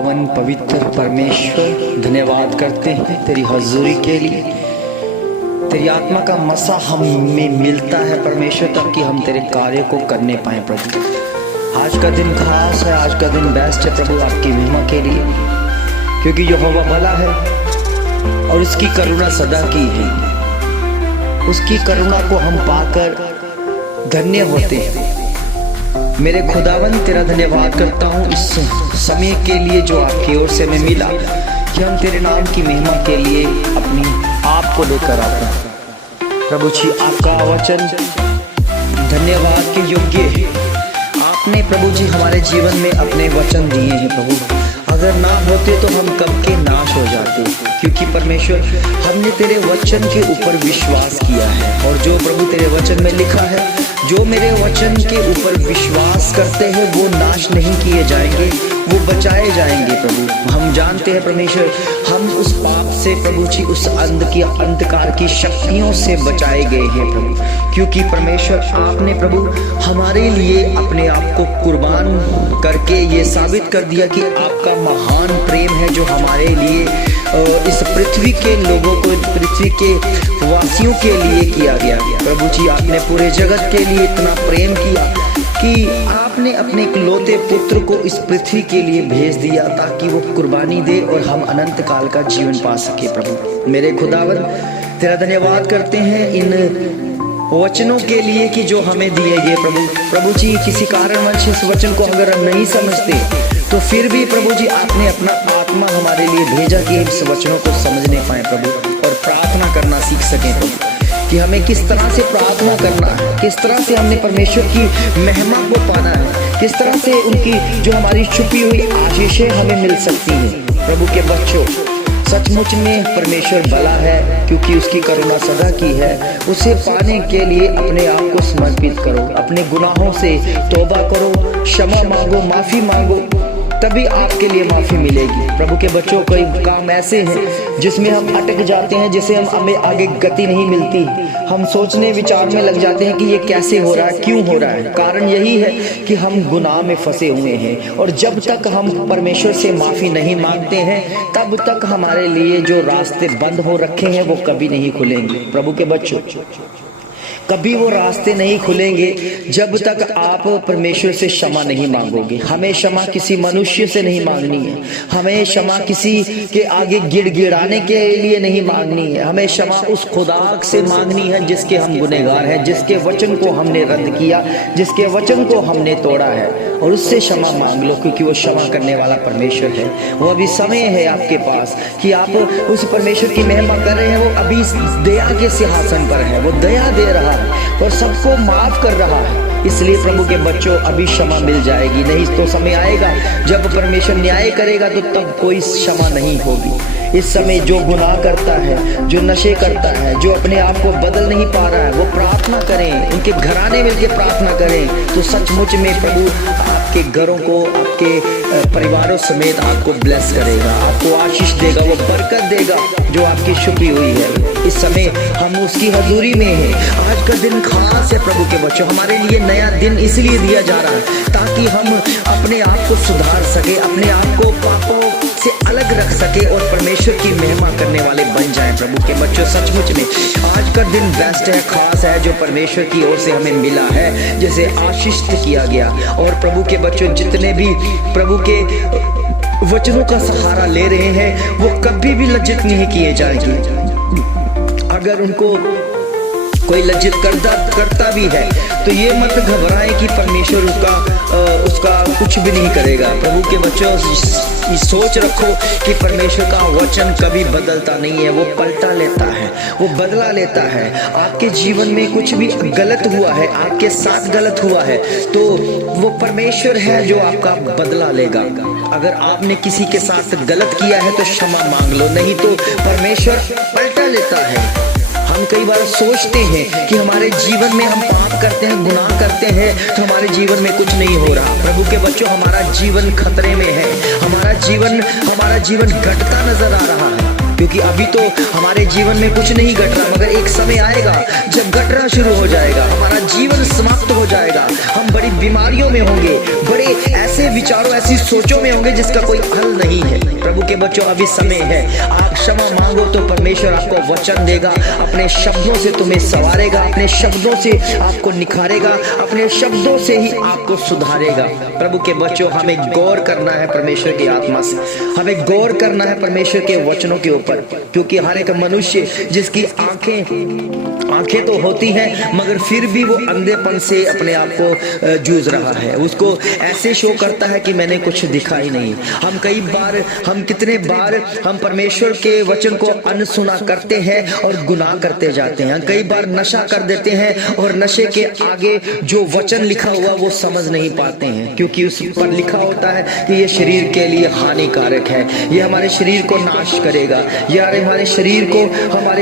पावन पवित्र परमेश्वर, धन्यवाद करते हैं तेरी हजूरी के लिए। तेरी आत्मा का मसा हम में मिलता है परमेश्वर, ताकि हम तेरे कार्य को करने पाएं प्रभु। आज का दिन खास है, आज का दिन बेस्ट है प्रभु आपकी महिमा के लिए, क्योंकि यहोवा भला है और उसकी करुणा सदा की है। उसकी करुणा को हम पाकर धन्य होते हैं। मेरे खुदावन तेरा धन्यवाद करता हूँ इस समय के लिए जो आपकी ओर से हमें मिला, कि हम तेरे नाम की महिमा के लिए अपनी आप को लेकर आते हैं। प्रभु जी आपका वचन धन्यवाद के योग्य है। आपने प्रभु जी हमारे जीवन में अपने वचन दिए हैं प्रभु। अगर ना होते तो हम कब के नाश हो जाते, क्योंकि परमेश्वर हमने तेरे वचन के ऊपर विश्वास किया है। और जो प्रभु तेरे वचन में लिखा है, जो मेरे वचन के ऊपर विश्वास करते हैं वो नाश नहीं किए जाएंगे, वो बचाए जाएंगे प्रभु। हम जानते हैं परमेश्वर, हम उस पाप से प्रभु जी, उस अंधकार की शक्तियों से बचाए गए हैं प्रभु, क्योंकि परमेश्वर आपने प्रभु हमारे लिए अपने आप को कुर्बान करके ये साबित कर दिया कि आपका महान प्रेम है जो हमारे लिए इस पृथ्वी के लोगों को, पृथ्वी के वासियों के लिए किया गया। प्रभु जी आपने पूरे जगत के लिए इतना प्रेम किया कि आपने अपने इकलौते पुत्र को इस पृथ्वी के लिए भेज दिया, ताकि वो कुर्बानी दे और हम अनंत काल का जीवन पा सके प्रभु। मेरे खुदावन तेरा धन्यवाद करते हैं इन वचनों के लिए कि जो हमें दिए गए प्रभु। प्रभु जी किसी कारणवश इस वचन को अगर हम नहीं समझते, तो फिर भी प्रभु जी आपने अपना आत्मा हमारे लिए भेजा कि इस वचनों को समझने पाए प्रभु, और प्रार्थना करना सीख सकें प्रभु, कि हमें किस तरह से प्रार्थना करना है, किस तरह से हमने परमेश्वर की महिमा को पाना है, किस तरह से उनकी जो हमारी छुपी हुई आशीषें हमें मिल सकती हैं। प्रभु के बच्चों, सचमुच में परमेश्वर भला है, क्योंकि उसकी करुणा सदा की है। उसे पाने के लिए अपने आप को समर्पित करो, अपने गुनाहों से तौबा करो, क्षमा मांगो, माफ़ी मांगो, तभी आपके लिए माफ़ी मिलेगी। प्रभु के बच्चों, कई काम ऐसे हैं जिसमें हम अटक जाते हैं, जिसे हमें आगे गति नहीं मिलती। हम सोचने विचार में लग जाते हैं कि ये कैसे हो रहा है, क्यों हो रहा है। कारण यही है कि हम गुनाह में फंसे हुए हैं, और जब तक हम परमेश्वर से माफ़ी नहीं मांगते हैं, तब तक हमारे लिए जो रास्ते बंद हो रखे हैं वो कभी नहीं खुलेंगे। प्रभु के बच्चों, कभी वो रास्ते नहीं खुलेंगे जब तक आप परमेश्वर से क्षमा नहीं मांगोगे। हमें क्षमा किसी मनुष्य से नहीं मांगनी है, हमें क्षमा किसी के आगे गिड़गिड़ाने के लिए नहीं मांगनी है। हमें क्षमा उस खुदा से मांगनी है जिसके हम गुनहगार हैं, जिसके वचन को हमने रद्द किया, जिसके वचन को हमने तोड़ा है, और उससे क्षमा मांग लो, क्योंकि वो क्षमा करने वाला परमेश्वर है। वो अभी समय है आपके पास कि आप उस परमेश्वर की महिमा कर रहे हैं। वो अभी दया के सिंहासन पर है, वो दया दे रहा है और सबको माफ कर रहा है। इसलिए प्रभु के बच्चों, अभी क्षमा मिल जाएगी। नहीं तो समय आएगा जब परमेश्वर न्याय करेगा, तो तब कोई क्षमा नहीं होगी। इस समय जो गुनाह करता है, जो नशे करता है, जो अपने आप को बदल नहीं पा रहा है, वो प्रार्थना करें, उनके घराने मिलके प्रार्थना करें, तो सचमुच में प्रभु आपके घरों को, आपके परिवारों समेत आपको ब्लेस करेगा, आपको आशीष देगा, वो बरकत देगा जो आपकी छुपी हुई है। इस समय हम उसकी हजूरी में हैं। आज का दिन खास है प्रभु के बच्चों, हमारे लिए नया दिन इसलिए दिया जा रहा है ताकि हम अपने आप को सुधार सके, अपने आप को पापों से अलग रख सके और परमेश्वर की महिमा करने वाले बन जाएं। प्रभु के बच्चों, सचमुच में आज का दिन बेस्ट है, खास है, जो परमेश्वर की ओर से हमें मिला है, जैसे आशीष किया गया। और प्रभु के बच्चों, जितने भी प्रभु के वचनों का सहारा ले रहे हैं, वो कभी भी लज्जित नहीं किए जाएंगे। अगर उनको कोई लज्जित करता भी है, तो ये मत घबराएं कि परमेश्वर उसका कुछ भी नहीं करेगा। प्रभु के बच्चों, सोच रखो कि परमेश्वर का वचन कभी बदलता नहीं है, वो पलटा लेता है, वो बदला लेता है। आपके जीवन में कुछ भी गलत हुआ है, आपके साथ गलत हुआ है, तो वो परमेश्वर है जो आपका बदला लेगा। अगर आपने किसी के साथ गलत किया है तो क्षमा मांग लो, नहीं तो परमेश्वर पलटा लेता है। हम कई बार सोचते हैं कि हमारे जीवन में हम पाप करते हैं, गुनाह करते हैं, तो हमारे जीवन में कुछ नहीं हो रहा। प्रभु के बच्चों, हमारा जीवन खतरे में है, हमारा जीवन घटता नजर आ रहा है। क्योंकि अभी तो हमारे जीवन में कुछ नहीं घट रहा, मगर एक समय आएगा जब घटना शुरू हो जाएगा, हमारा जीवन समाप्त हो जाएगा, हम बड़ी बीमारियों में होंगे, बड़े ऐसे विचारों ऐसी सोचों में होंगे जिसका कोई हल नहीं है। प्रभु के बच्चों, अभी समय है, आप क्षमा मांगो तो परमेश्वर आपको वचन देगा, अपने शब्दों से तुम्हें संवारेगा, अपने शब्दों से आपको निखारेगा, अपने शब्दों से ही आपको सुधारेगा। प्रभु के बच्चों, हमें गौर करना है परमेश्वर की आत्मा से, हमें गौर करना है परमेश्वर के वचनों के ऊपर, क्योंकि हर एक मनुष्य जिसकी आंखें तो होती हैं मगर फिर भी वो अंधेपन से अपने आप को जूझ रहा है, उसको ऐसे शो करता है कि मैंने कुछ दिखा ही नहीं। हम कितने बार हम परमेश्वर के वचन को अनसुना करते हैं और गुनाह करते जाते हैं। कई बार नशा कर देते हैं और नशे के आगे जो वचन लिखा हुआ वो समझ नहीं पाते हैं, क्योंकि उस पर लिखा होता है कि ये शरीर के लिए हानिकारक है, ये हमारे शरीर को नाश करेगा, या हमारे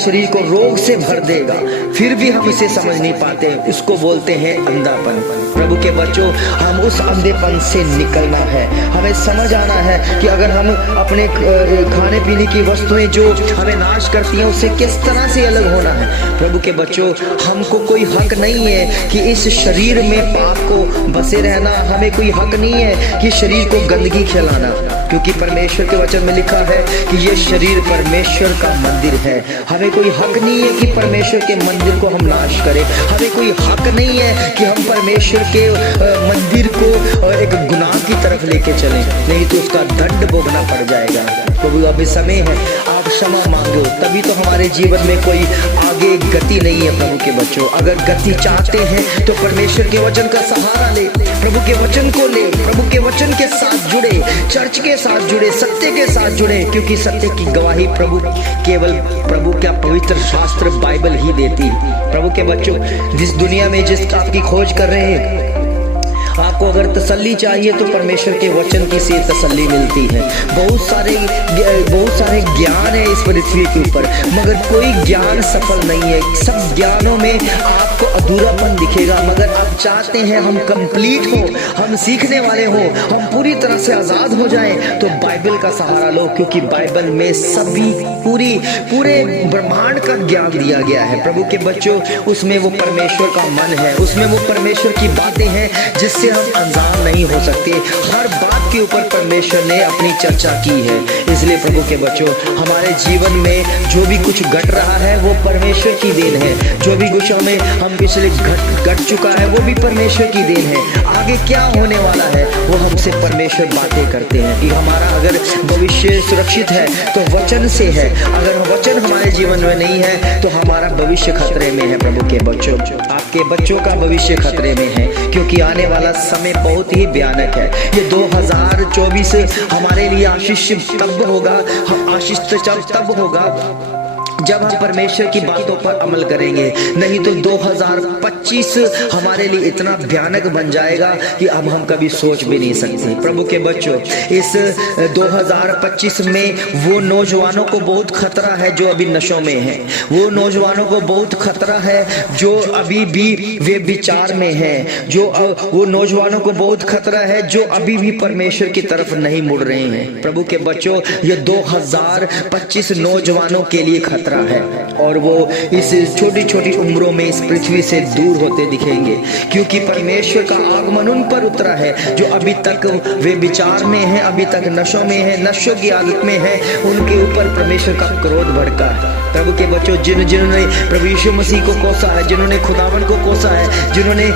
शरीर को रोग से भर देगा, फिर भी हम इसे समझ नहीं पाते, उसको बोलते हैं अंधापन। प्रभु के बच्चों, हम उस अंधेपन से निकलना है, हमें समझ आना है कि अगर हम अपने खाने पीने की वस्तुएं जो हमें नाश करती हैं उससे किस तरह से अलग होना है। प्रभु के बच्चों, हमको कोई हक नहीं है कि इस शरीर में पाप को बसे रहना, हमें कोई हक नहीं है कि शरीर को गंदगी खिलाना, क्योंकि परमेश्वर के वचन में लिखा है कि ये शरीर परमेश्वर का मंदिर है। हमें कोई हक नहीं है कि परमेश्वर के मंदिर को हम नाश करें, हमें कोई हक नहीं है कि हम परमेश्वर के मंदिर को एक गुनाह की तरफ लेके चलें, नहीं तो उसका दंड भोगना पड़ जाएगा। प्रभु, अभी समय है, आप क्षमा मांगो, तभी तो हमारे जीवन में कोई आगे गति नहीं है। प्रभु के बच्चों, अगर गति चाहते हैं तो परमेश्वर के वचन का सहारा ले, प्रभु के वचन को ले, प्रभु के वचन के साथ जुड़े, चर्च के साथ जुड़े, सत्य के साथ जुड़े, क्योंकि सत्य की गवाही केवल प्रभु का पवित्र शास्त्र बाइबल ही देती। प्रभु के बच्चों, जिस दुनिया में जिसका आपकी खोज कर रहे हैं, आपको अगर तसल्ली चाहिए तो परमेश्वर के वचन की से तसल्ली मिलती है। बहुत सारे ज्ञान है इस पृथ्वी के ऊपर, मगर कोई ज्ञान सफल नहीं है। सब ज्ञानों में आपको अधूरापन दिखेगा, मगर आप चाहते हैं हम कंप्लीट हो, हम सीखने वाले हो, हम पूरी तरह से आजाद हो जाएं, तो बाइबल का सहारा लो, क्योंकि बाइबल में सभी पूरे ब्रह्मांड का ज्ञान दिया गया है। प्रभु के बच्चों, उसमें वो परमेश्वर का मन है, उसमें वो परमेश्वर की बातें हैं जिससे हम अनजान नहीं हो सकते। हर बात के ऊपर परमेश्वर ने अपनी चर्चा की है। इसलिए प्रभु के बच्चों, हमारे जीवन में जो भी कुछ घट रहा है वो परमेश्वर की देन है। जो भी कुछ हम पिछले घट चुका है वो भी परमेश्वर की देन है। आगे क्या होने वाला है वो हमसे परमेश्वर बातें करते हैं कि हमारा अगर भविष्य सुरक्षित है तो वचन से है, अगर वचन हमारे जीवन में नहीं है तो हमारा भविष्य खतरे में है। प्रभु के बच्चों, आपके बच्चों का भविष्य खतरे में है, क्योंकि आने वाला समय बहुत ही भयानक है। ये 2024 हमारे लिए आशीष तब होगा, आशीष तब होगा जब हम परमेश्वर की बातों पर अमल करेंगे, नहीं तो 2025 हमारे लिए इतना भयानक बन जाएगा कि अब हम कभी सोच भी नहीं सकते। प्रभु के बच्चों, इस 2025 में वो नौजवानों को बहुत खतरा है जो अभी नशों में हैं, वो नौजवानों को बहुत खतरा है जो अभी भी वे विचार में हैं, वो नौजवानों को बहुत खतरा है जो अभी भी परमेश्वर की तरफ नहीं मुड़ रहे हैं। प्रभु के बच्चों, ये 2025 नौजवानों के लिए खतरा है, और वो इस छोटी छोटी उम्रों में इस पृथ्वी से दूर होते दिखेंगे, क्योंकि परमेश्वर का आगमन उन पर उतरा है जो अभी तक वे विचार में हैं, अभी तक नशों में हैं, नशों की आदत में हैं, उनके ऊपर परमेश्वर का क्रोध भड़का है। प्रभु के बच्चों, जिन्होंने प्रभु यीशु मसीह को कोसा है, जिन्होंने खुदावन को कोसा है, जिन्होंने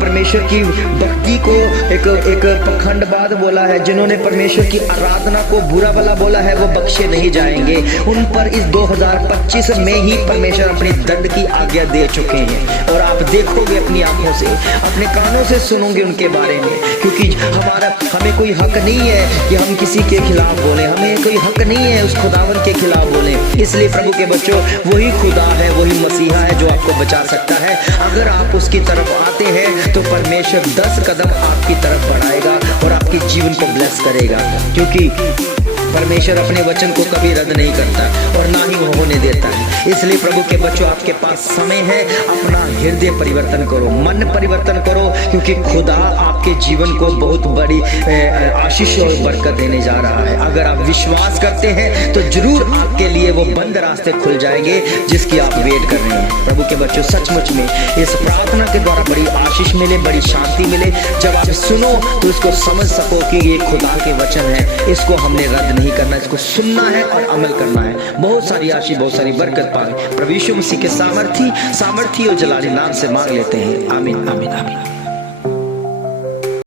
परमेश्वर की भक्ति को एक पखंडवाद बोला है, जिन्होंने परमेश्वर की आराधना को बुरा भला बोला है, वो बख्शे नहीं जाएंगे। उन पर इस 2025 में ही परमेश्वर अपनी दंड की आज्ञा दे चुके हैं, और आप देखोगे अपनी आंखों से, अपने कानों से सुनोगे उनके बारे में, क्योंकि हमें कोई हक नहीं है कि हम किसी के खिलाफ बोले, हमें कोई हक नहीं है उस खुदावन के खिलाफ बोले। इसलिए प्रभु के बच्चों, वही खुदा है, वही मसीहा है जो आपको बचा सकता है। अगर आप उसकी तरफ आते हैं तो परमेश्वर 10 कदम आपकी तरफ बढ़ाएगा और आपके जीवन को ब्लेस करेगा, क्योंकि परमेश्वर अपने वचन को कभी रद्द नहीं करता और ना ही वो होने देता है। इसलिए प्रभु के बच्चों, आपके पास समय है, अपना हृदय परिवर्तन करो, मन परिवर्तन करो, क्योंकि खुदा आपके जीवन को बहुत बड़ी आशीष और बरकत देने जा रहा है। अगर आप विश्वास करते हैं तो जरूर आपके लिए वो बंद रास्ते खुल जाएंगे जिसकी आप वेट कर रहे हैं। प्रभु के बच्चों, सचमुच में इस प्रार्थना के द्वारा बड़ी आशीष मिले, बड़ी शांति मिले। जब आप सुनो तो इसको समझ सको कि ये खुदा के वचन है, इसको हमने रद्द नहीं करना, इसको सुनना है और अमल करना है। बहुत सारी आशीष, बहुत सारी बरकत पाए। प्रभु यीशु मसीह के सामर्थी और जलाली नाम से मांग लेते हैं। आमीन, आमीन, आमीन।